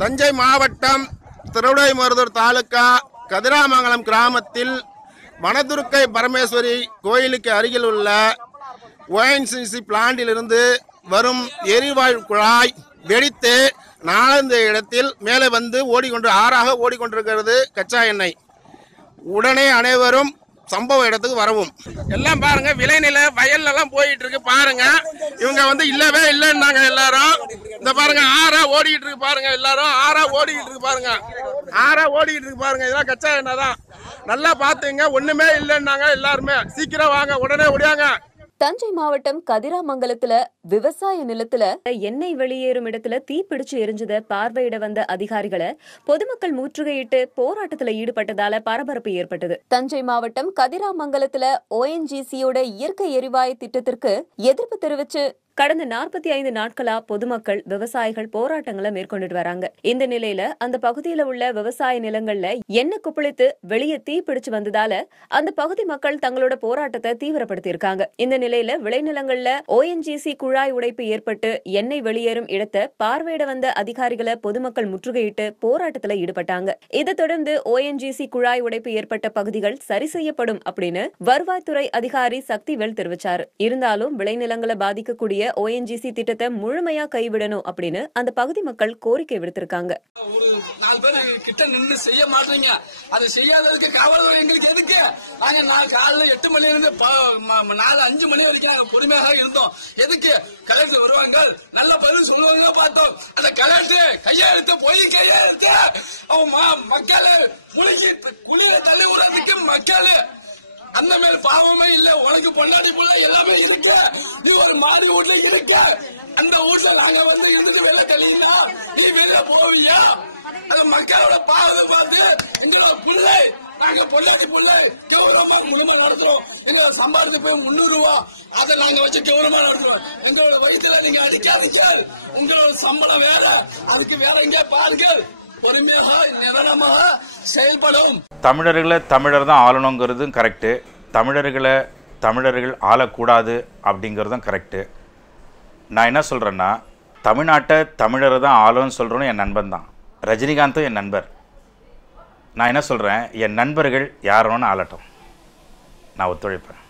தஞ்சை மாவட்டம் திருவிடைமருதூர் தாலுகா கதிராமங்கலம் கிராமத்தில் வனதுர்க்கை பரமேஸ்வரி கோயிலுக்கு அருகில் உள்ள ONGC பிளான்டிலிருந்து வரும் எரிவாயு குழாய் வெடித்து நாலந்து இடத்தில் மேலே வந்து ஆறாக ஓடிக்கொண்டிருக்கிறது கச்சா எண்ணெய். உடனே அனைவரும் சம்பவ இடத்துக்கு வரவும். எல்லாம் பாருங்க, விளைநில வயல்ல எல்லாம் போயிட்டு இருக்கு பாருங்க. இவங்க வந்து இல்லவே இல்லைன்னாங்க எல்லாரும். இந்த பாருங்க ஆறா ஓடிட்டு இருக்கு பாருங்க, எல்லாரும் ஆறா ஓடிட்டு இருக்கு பாருங்க, ஆறா ஓடிட்டு இருக்கு பாருங்க. இதெல்லாம் கச்சா எண்ணெய் தான். நல்லா பாத்துங்க, ஒண்ணுமே இல்லைன்னாங்க எல்லாருமே. சீக்கிரம் வாங்க, உடனே ஓடியாங்க. தஞ்சை மாவட்டம் கதிராமங்கலத்துல விவசாய நிலத்துல எண்ணெய் வெளியேறும் இடத்துல தீப்பிடிச்சு எரிஞ்சத பார்வையிட வந்த அதிகாரிகளை பொதுமக்கள் முற்றுகையிட்டு போராட்டத்துல ஈடுபட்டதால பரபரப்பு ஏற்பட்டது. தஞ்சை மாவட்டம் கதிராமங்கலத்துல ONGCயோட இயற்கை எரிவாயு திட்டத்திற்கு எதிர்ப்பு தெரிவிச்சு கடந்த 45 நாட்களா பொதுமக்கள் விவசாயிகள் போராட்டங்களை மேற்கொண்டுட்டு வராங்க. இந்த நிலையில அந்த பகுதியில உள்ள விவசாய நிலங்கள்ல எண்ணெய் குப்பளித்து வெளியே தீ பிடிச்சு வந்ததால அந்த பகுதி மக்கள் தங்களோட போராட்டத்தை தீவிரப்படுத்தி இருக்காங்க. இந்த நிலையில விளைநிலங்கள்ல ONGC குழாய் உடைப்பு ஏற்பட்டு எண்ணெய் வெளியேறும் இடத்தை பார்வையிட வந்த அதிகாரிகளை பொதுமக்கள் முற்றுகையிட்டு போராட்டத்துல ஈடுபட்டாங்க. இதை தொடர்ந்து ONGC குழாய் உடைப்பு ஏற்பட்ட பகுதிகள் சரி செய்யப்படும் அப்படின்னு வருவாய்த்துறை அதிகாரி சக்திவேல் தெரிவிச்சாரு. இருந்தாலும் விளைநிலங்களை பாதிக்கக்கூடிய ONGC திட்டத்தை முழுமையா கைவிடணும் அப்படின்னு அந்த பகுதி மக்கள் கோரிக்கை விடுத்திருக்காங்க. செய்ய மாட்டீங்க, அதை செய்யாததுக்கு காவல்துறை எங்களுக்கு எதுக்கு? நாங்க காலையில 8 மணில இருந்து 4-5 மணி வரைக்கும் பொறுமையாக இருந்தோம். எதுக்கு? கலெக்டர் வருவாங்க, நல்ல பதில் சொல்லுவாங்க பார்த்தோம். அந்த கலெக்டர் கையெழுத்து போய் கையெழுத்து மக்கள் குளிர தலை விடுறதுக்கு மக்கள் அந்த மேல பாவமே இல்ல. உனக்கு பொண்டாட்டி போல எல்லாமே இருக்கு. நீ ஒரு மாறி வீட்டுல இருக்க, அந்த வீட்டுல நாங்க வந்து இருந்து வெளில கழியா நீ வெளில போவியா? அந்த மக்களோட பாவத்தை பார்த்து எங்களோட பிள்ளை நாங்க பொண்டாட்டி பிள்ளை கௌரவமா முழுமை நடத்துறோம். எங்களோட சம்பாதிச்சு போய் 300 ரூபா அதை நாங்க வச்சு கௌரவமா நடத்துறோம். எங்களோட வயிற்றுல நீங்க அடிக்காதீங்க. உங்களோட சம்பளம் வேற, அதுக்கு வேற எங்க பாருங்கள். தமிழர்களை தமிழர் தான் ஆளணுங்கிறதும் கரெக்டு, தமிழர்கள் ஆளக்கூடாது அப்படிங்கிறதும் கரெக்டு. நான் என்ன சொல்கிறேன்னா, தமிழ்நாட்டை தமிழரை தான் ஆளுன்னு சொல்கிறோன்னு என் நண்பன் தான். ரஜினிகாந்தும் என் நண்பர். நான் என்ன சொல்கிறேன், என் நண்பர்கள் யார் வேணாலும் ஆளட்டும், நான் ஒத்துழைப்பேன்.